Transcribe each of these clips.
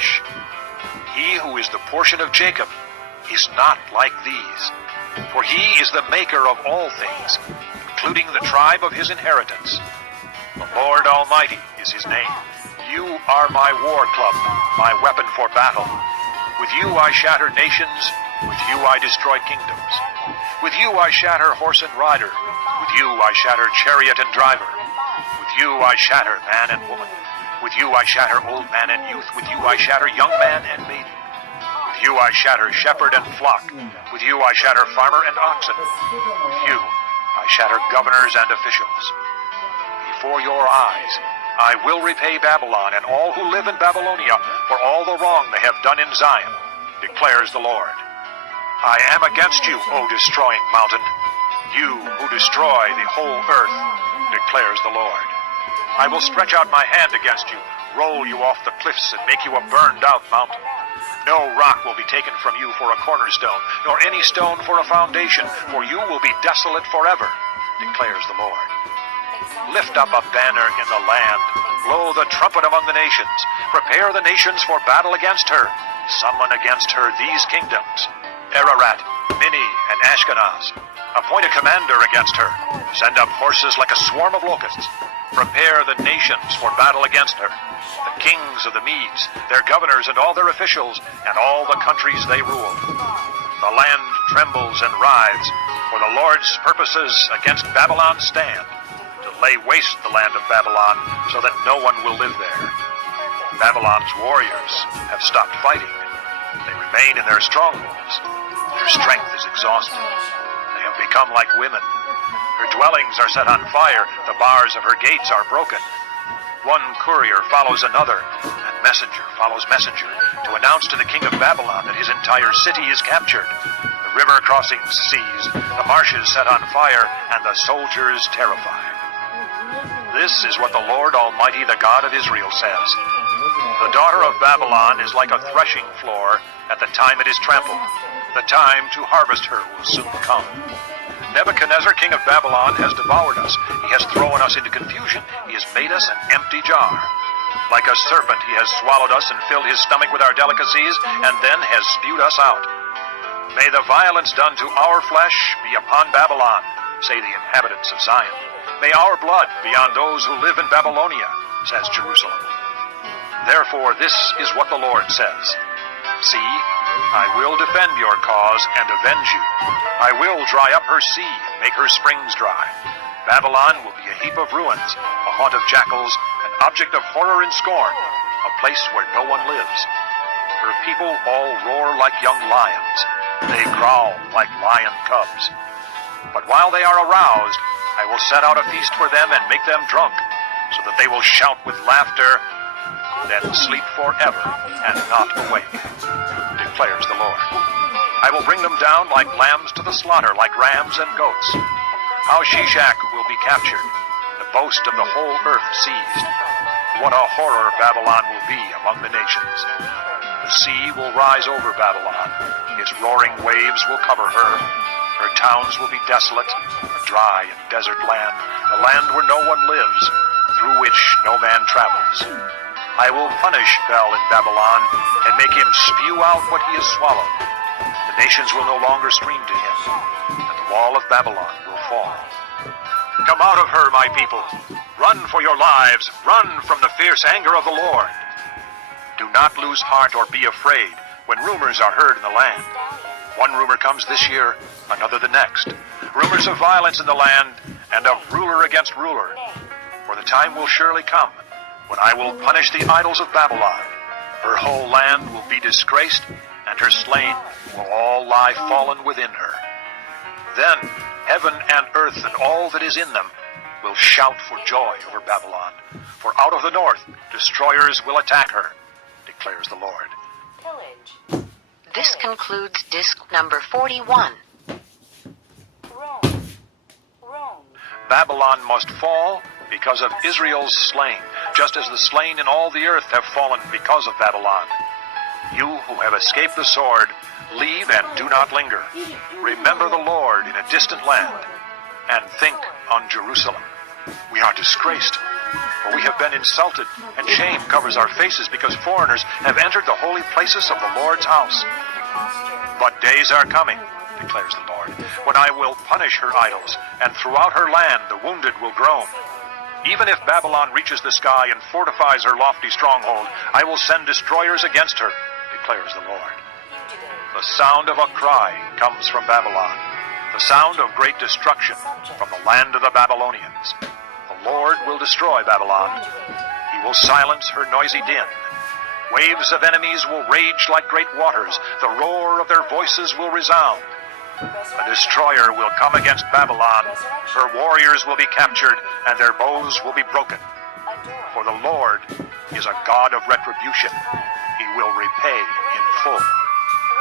perish. He who is the portion of Jacob is not like these, for he is the maker of all things, including the tribe of his inheritance. The Lord Almighty is his name. You are my war club, my weapon for battle. With you I shatter nations, with you I destroy kingdoms. With you I shatter horse and rider, with you I shatter chariot and driver. With you I shatter man and woman. With you I shatter old man and youth. With you I shatter young man and maiden. With you I shatter shepherd and flock. With you I shatter farmer and oxen. With you I shatter governors and officials. Before your eyes I will repay Babylon and all who live in Babylonia for all the wrong they have done in Zion, declares the Lord. I am against you, O destroying mountain, you who destroy the whole earth, declares the Lord. I will stretch out my hand against you, roll you off the cliffs, and make you a burned-out mountain. No rock will be taken from you for a cornerstone, nor any stone for a foundation, for you will be desolate forever, declares the Lord. Lift up a banner in the land, blow the trumpet among the nations, prepare the nations for battle against her, summon against her these kingdoms, Ararat, Minni, and Ashkenaz. Appoint a commander against her, send up horses like a swarm of locusts. Prepare the nations for battle against her, the kings of the Medes, their governors and all their officials, and all the countries they rule. The land trembles and writhes, for the Lord's purposes against Babylon stand, to lay waste the land of Babylon, so that no one will live there. Babylon's warriors have stopped fighting. They remain in their strongholds. Their strength is exhausted. They have become like women. Her dwellings are set on fire. The bars of her gates are broken. One courier follows another, and messenger follows messenger, to announce to the king of Babylon that his entire city is captured. The river crossings seized, the marshes set on fire, and the soldiers terrified. This is what the Lord Almighty, the God of Israel, says. The daughter of Babylon is like a threshing floor at the time it is trampled. The time to harvest her will soon come. Nebuchadnezzar, king of Babylon, has devoured us. He has thrown us into confusion. He has made us an empty jar. Like a serpent, he has swallowed us and filled his stomach with our delicacies, and then has spewed us out. May the violence done to our flesh be upon Babylon, say the inhabitants of Zion. May our blood be on those who live in Babylonia, says Jerusalem. Therefore, this is what the Lord says. See, I will defend your cause and avenge you. I will dry up her sea and make her springs dry. Babylon will be a heap of ruins, a haunt of jackals, an object of horror and scorn, a place where no one lives. Her people all roar like young lions. They growl like lion cubs. But while they are aroused, I will set out a feast for them and make them drunk, so that they will shout with laughter, then sleep forever and not awake, declares the Lord. I will bring them down like lambs to the slaughter, like rams and goats. How Shishak will be captured, the boast of the whole earth seized. What a horror Babylon will be among the nations. The sea will rise over Babylon. Its roaring waves will cover her. Her towns will be desolate, a dry and desert land, a land where no one lives, through which no man travels. I will punish Bel in Babylon and make him spew out what he has swallowed. The nations will no longer stream to him, and the wall of Babylon will fall. Come out of her, my people. Run for your lives. Run from the fierce anger of the Lord. Do not lose heart or be afraid when rumors are heard in the land. One rumor comes this year, another the next. Rumors of violence in the land and of ruler against ruler. For the time will surely come when I will punish the idols of Babylon. Her whole land will be disgraced, and her slain will all lie fallen within her. Then heaven and earth and all that is in them will shout for joy over Babylon. For out of the north destroyers will attack her, declares the Lord. This concludes disc number 41. Babylon must fall because of Israel's slain, just as the slain in all the earth have fallen because of Babylon. You who have escaped the sword, leave and do not linger. Remember the Lord in a distant land, and think on Jerusalem. We are disgraced. For we have been insulted, and shame covers our faces because foreigners have entered the holy places of the Lord's house. But days are coming, declares the Lord, when I will punish her idols, and throughout her land the wounded will groan. Even if Babylon reaches the sky and fortifies her lofty stronghold, I will send destroyers against her, declares the Lord. The sound of a cry comes from Babylon, the sound of great destruction from the land of the Babylonians. The Lord will destroy Babylon. He will silence her noisy din. Waves of enemies will rage like great waters. The roar of their voices will resound. A destroyer will come against Babylon. Her warriors will be captured, and their bows will be broken. For the Lord is a God of retribution. He will repay in full.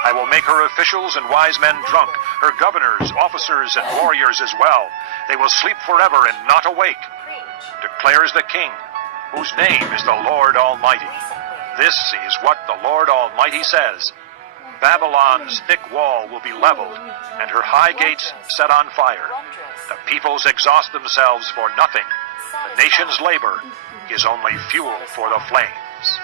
I will make her officials and wise men drunk, her governors, officers, and warriors as well. They will sleep forever and not awake, declares the King, whose name is the Lord Almighty. This is what the Lord Almighty says. Babylon's thick wall will be leveled, and her high gates set on fire. The peoples exhaust themselves for nothing. The nation's labor is only fuel for the flames.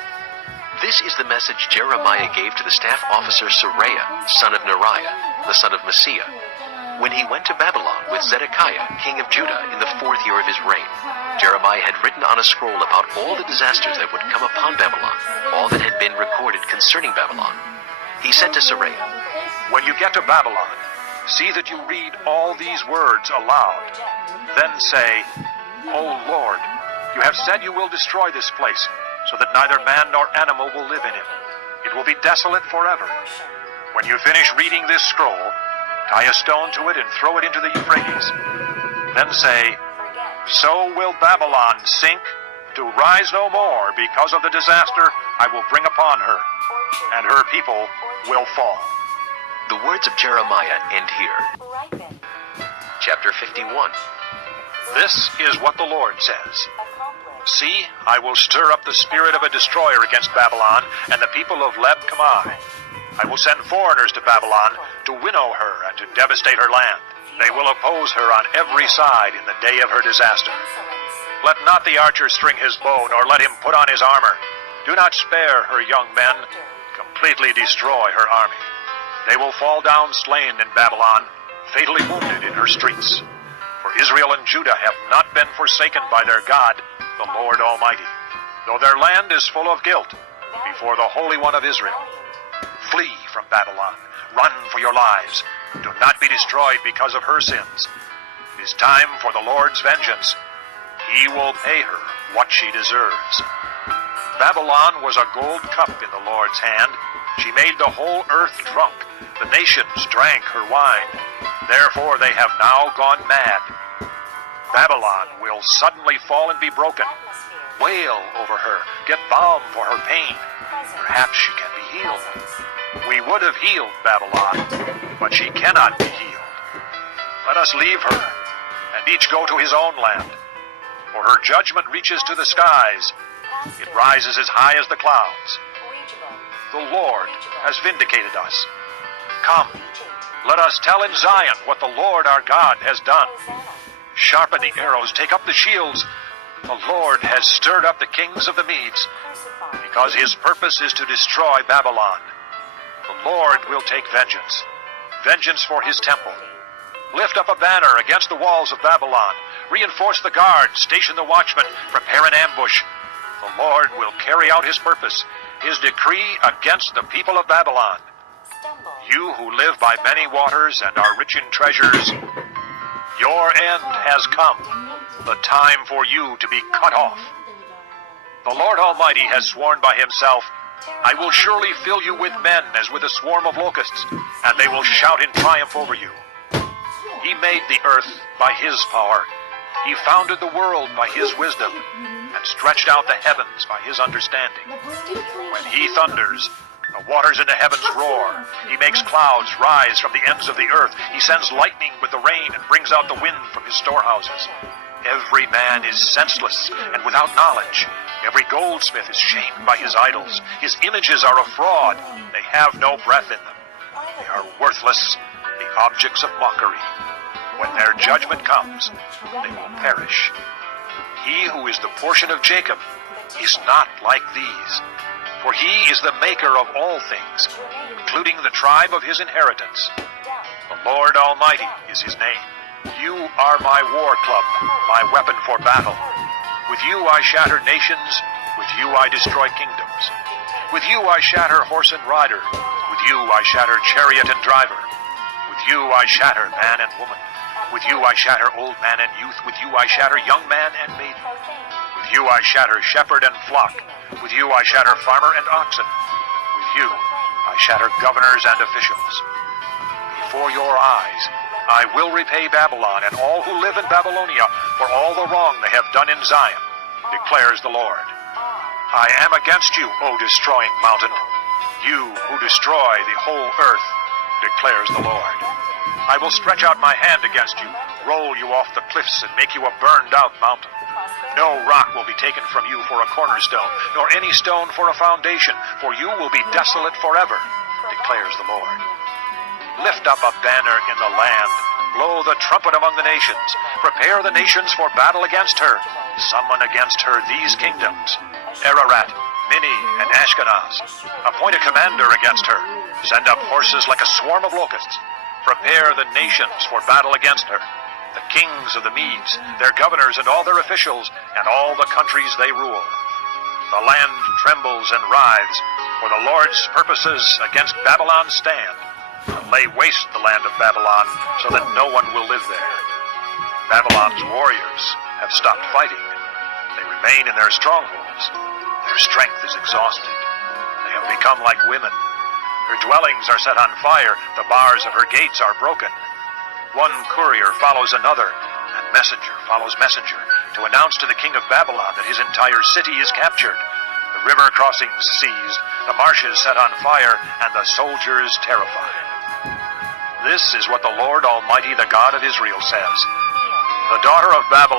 This is the message Jeremiah gave to the staff officer Seraiah, son of Neriah, the son of Maaseiah, when he went to Babylon with Zedekiah, king of Judah, in the 4th year of his reign. Jeremiah had written on a scroll about all the disasters that would come upon Babylon, all that had been recorded concerning Babylon. He said to Seraiah, When you get to Babylon, see that you read all these words aloud. Then say, O Lord, you have said you will destroy this place, so that neither man nor animal will live in it. It will be desolate forever. When you finish reading this scroll, tie a stone to it and throw it into the Euphrates. Then say, So will Babylon sink, to rise no more because of the disaster I will bring upon her, and her people will fall. The words of Jeremiah end here. Chapter 51. This is what the Lord says. See, I will stir up the spirit of a destroyer against Babylon and the people of Leb Kamai. I will send foreigners to Babylon to winnow her and to devastate her land. They will oppose her on every side in the day of her disaster. Let not the archer string his bow, nor let him put on his armor. Do not spare her young men. Completely destroy her army. They will fall down slain in Babylon, fatally wounded in her streets. For Israel and Judah have not been forsaken by their God, the Lord Almighty, though their land is full of guilt before the Holy One of Israel. Flee from Babylon. Run for your lives. Do not be destroyed because of her sins. It is time for the Lord's vengeance. He will pay her what she deserves. Babylon was a gold cup in the Lord's hand. She made the whole earth drunk. The nations drank her wine. Therefore they have now gone mad. Babylon will suddenly fall and be broken. Wail over her. Get balm for her pain. Perhaps she can be healed. We would have healed Babylon, but she cannot be healed. Let us leave her, and each go to his own land. For her judgment reaches to the skies. It rises as high as the clouds. The Lord has vindicated us. Come, let us tell in Zion what the Lord our God has done. Sharpen the arrows, take up the shields. The Lord has stirred up the kings of the Medes, because his purpose is to destroy Babylon. The Lord will take vengeance, vengeance for his temple. Lift up a banner against the walls of Babylon. Reinforce the guards, station the watchmen, prepare an ambush. The Lord will carry out his purpose, his decree against the people of Babylon. You who live by many waters and are rich in treasures, your end has come, the time for you to be cut off. The Lord Almighty has sworn by himself, I will surely fill you with men as with a swarm of locusts, and they will shout in triumph over you. He made the earth by his power. He founded the world by his wisdom, and stretched out the heavens by his understanding. When he thunders, the waters in the heavens roar. He makes clouds rise from the ends of the earth. He sends lightning with the rain and brings out the wind from his storehouses. Every man is senseless and without knowledge. Every goldsmith is shamed by his idols. His images are a fraud. They have no breath in them. They are worthless, the objects of mockery. When their judgment comes, they will perish. he who is the portion of Jacob is not like these. For he is the maker of all things, including the tribe of his inheritance. The Lord Almighty is his name. You are my war club, my weapon for battle. With you I shatter nations, with you I destroy kingdoms. With you I shatter horse and rider, with you I shatter chariot and driver. With you I shatter man and woman. With you I shatter old man and youth. With you I shatter young man and maiden. With you I shatter shepherd and flock. With you I shatter farmer and oxen. With you I shatter governors and officials. Before your eyes I will repay Babylon and all who live in Babylonia for all the wrong they have done in Zion, declares the Lord. I am against you, O destroying mountain, you who destroy the whole earth, declares the Lord. I will stretch out my hand against you, roll you off the cliffs, and make you a burned-out mountain. No rock will be taken from you for a cornerstone, nor any stone for a foundation, for you will be desolate forever, declares the Lord. Lift up a banner in the land, blow the trumpet among the nations, prepare the nations for battle against her, summon against her these kingdoms, Ararat, Minni, and Ashkenaz. Appoint a commander against her, send up horses like a swarm of locusts. Prepare the nations for battle against her, the kings of the Medes, their governors and all their officials, and all the countries they rule. The land trembles and writhes, for the Lord's purposes against Babylon stand, to lay waste the land of Babylon, so that no one will live there. Babylon's warriors have stopped fighting. They remain in their strongholds. Their strength is exhausted. They have become like women. Her dwellings are set on fire. The bars of her gates are broken. One courier follows another, and messenger follows messenger, to announce to the king of Babylon that his entire city is captured, the river crossings seized, the marshes set on fire, and the soldiers terrified. This is what the Lord Almighty, the God of Israel, says. The daughter of Babylon